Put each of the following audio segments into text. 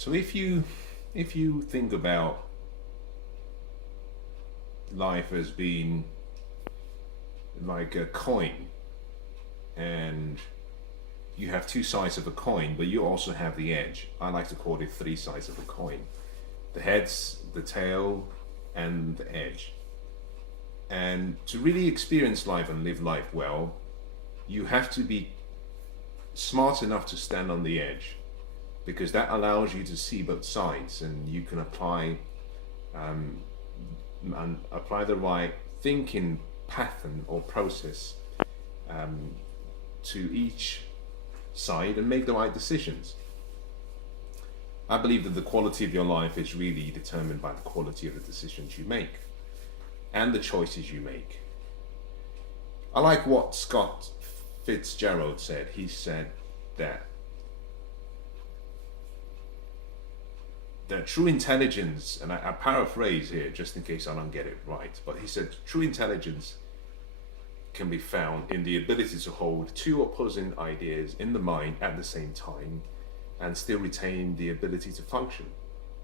So if you think about life as being like a coin, and you have two sides of a coin, but you also have the edge. I like to call it three sides of a coin: the heads, the tail, and the edge. And to really experience life and live life well, you have to be smart enough to stand on the edge, because that allows you to see both sides, and you can apply the right thinking pattern or process to each side and make the right decisions. I believe that the quality of your life is really determined by the quality of the decisions you make and the choices you make. I like what Scott Fitzgerald said. He said that true intelligence, and I paraphrase here just in case I don't get it right, but he said true intelligence can be found in the ability to hold two opposing ideas in the mind at the same time and still retain the ability to function.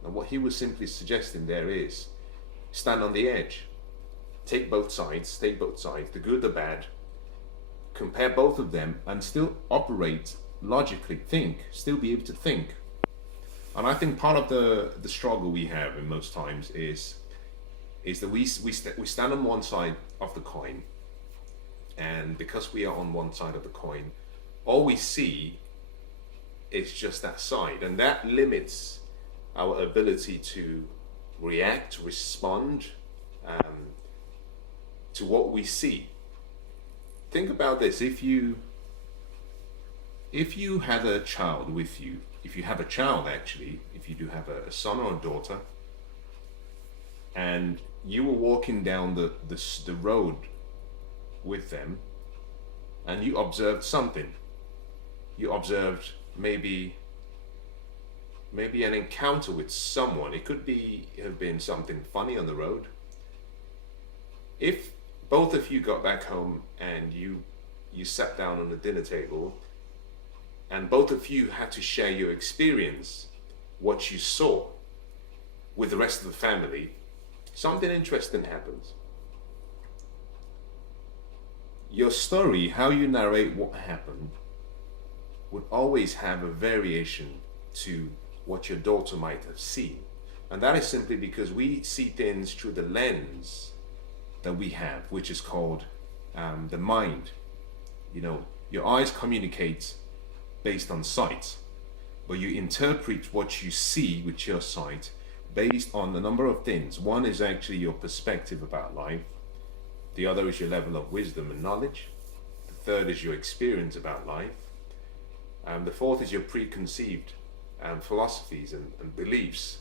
And what he was simply suggesting there is stand on the edge, take both sides, the good, the bad, compare both of them, and still operate logically, still be able to think. And I think part of the struggle we have in most times is that we stand on one side of the coin, and because we are on one side of the coin, all we see is just that side, and that limits our ability to react, respond to what we see. Think about this: if you had a child with you, if you have a child actually, if you do have a son or a daughter, and you were walking down the road with them, and you observed something. You observed maybe an encounter with someone. It could have been something funny on the road. If both of you got back home and you sat down on the dinner table, and both of you had to share your experience, what you saw, with the rest of the family, something interesting happens. Your story, how you narrate what happened, would always have a variation to what your daughter might have seen. And that is simply because we see things through the lens that we have, which is called the mind. Your eyes communicate based on sight, but you interpret what you see with your sight based on a number of things. One is actually your perspective about life. The other is your level of wisdom and knowledge. The third is your experience about life. The fourth is your preconceived philosophies and beliefs.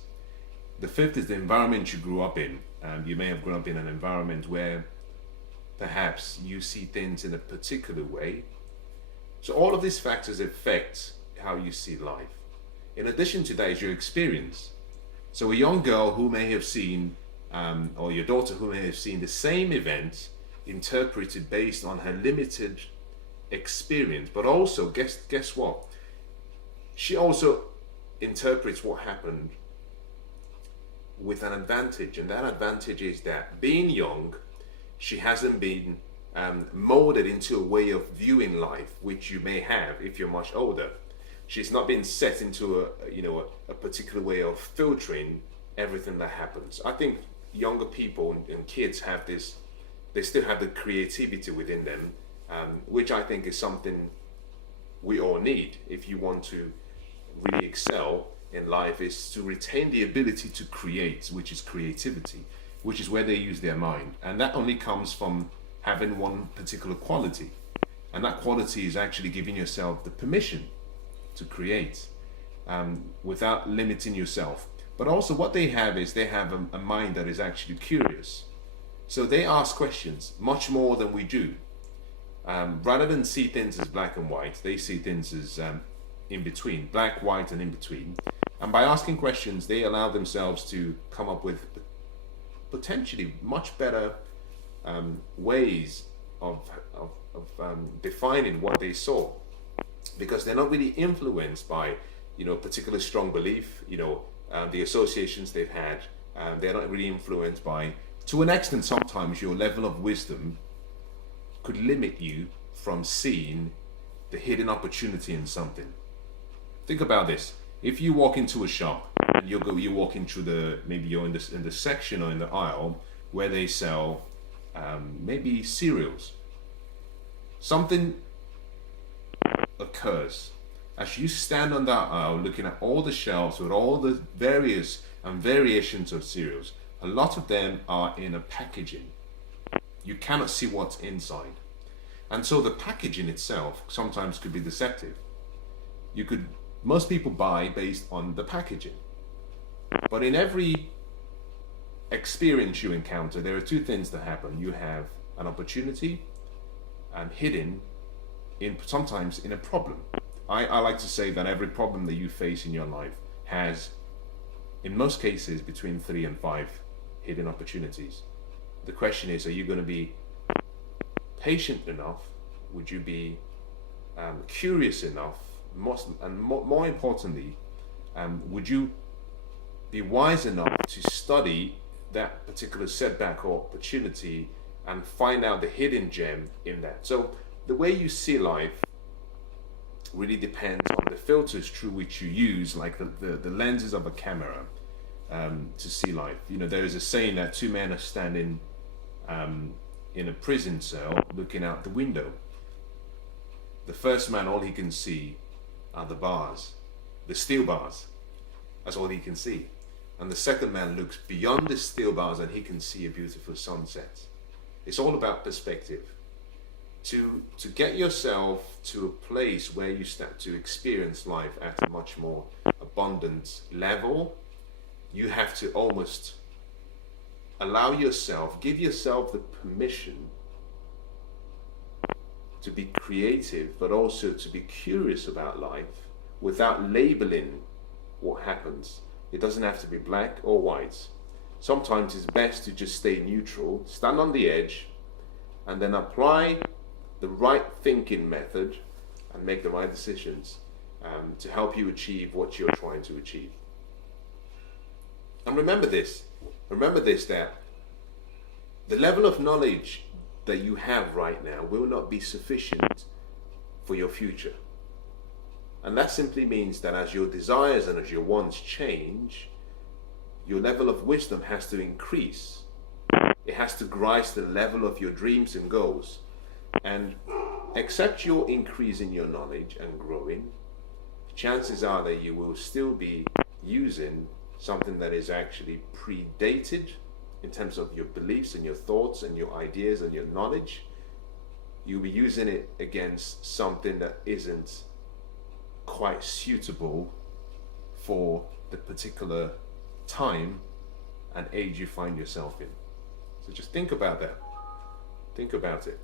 The fifth is the environment you grew up in. You may have grown up in an environment where perhaps you see things in a particular way. So all of these factors affect how you see life. In addition to that is your experience. So a young girl who may have seen, or your daughter who may have seen the same event interpreted based on her limited experience, but also guess what? She also interprets what happened with an advantage, and that advantage is that being young, she hasn't been molded into a way of viewing life, which you may have if you're much older. She's not been set into a particular way of filtering everything that happens. I think younger people and kids have this, they still have the creativity within them, which I think is something we all need if you want to really excel in life, is to retain the ability to create, which is creativity, which is where they use their mind. And that only comes from having one particular quality. And that quality is actually giving yourself the permission to create without limiting yourself. But also what they have is they have a mind that is actually curious. So they ask questions much more than we do. Rather than see things as black and white, they see things as in between, black, white, and in between. And by asking questions, they allow themselves to come up with potentially much better ways of defining what they saw, because they're not really influenced by particular strong belief, the associations they've had, they're not really influenced by, to an extent, sometimes your level of wisdom could limit you from seeing the hidden opportunity in something. Think about this. If you walk into a shop and you're walking through maybe you're in the section or in the aisle where they sell maybe cereals. Something occurs as you stand on that aisle looking at all the shelves with all the various and variations of cereals. A lot of them are in a packaging. You cannot see what's inside. And so the packaging itself sometimes could be deceptive. Most people buy based on the packaging. But in every experience you encounter, there are two things that happen. You have an opportunity and hidden sometimes in a problem. I like to say that every problem that you face in your life has, in most cases, between 3 and 5 hidden opportunities. The question is, are you going to be patient enough? Would you be curious enough? More importantly, would you be wise enough to study that particular setback or opportunity and find out the hidden gem in that? So the way you see life really depends on the filters through which you use, like the lenses of a camera, to see life. There is a saying that two men are standing in a prison cell looking out the window. The first man, all he can see are the bars, the steel bars. That's all he can see. And the second man looks beyond the steel bars and he can see a beautiful sunset. It's all about perspective. To get yourself to a place where you start to experience life at a much more abundant level, you have to almost give yourself the permission to be creative, but also to be curious about life without labeling what happens. It doesn't have to be black or white. Sometimes it's best to just stay neutral, stand on the edge, and then apply the right thinking method and make the right decisions to help you achieve what you're trying to achieve. And remember this, that the level of knowledge that you have right now will not be sufficient for your future. And that simply means that as your desires and as your wants change, your level of wisdom has to increase. It has to rise to the level of your dreams and goals. And except you're increasing your knowledge and growing, chances are that you will still be using something that is actually predated in terms of your beliefs and your thoughts and your ideas and your knowledge. You'll be using it against something that isn't quite suitable for the particular time and age you find yourself in. So just think about that. Think about it.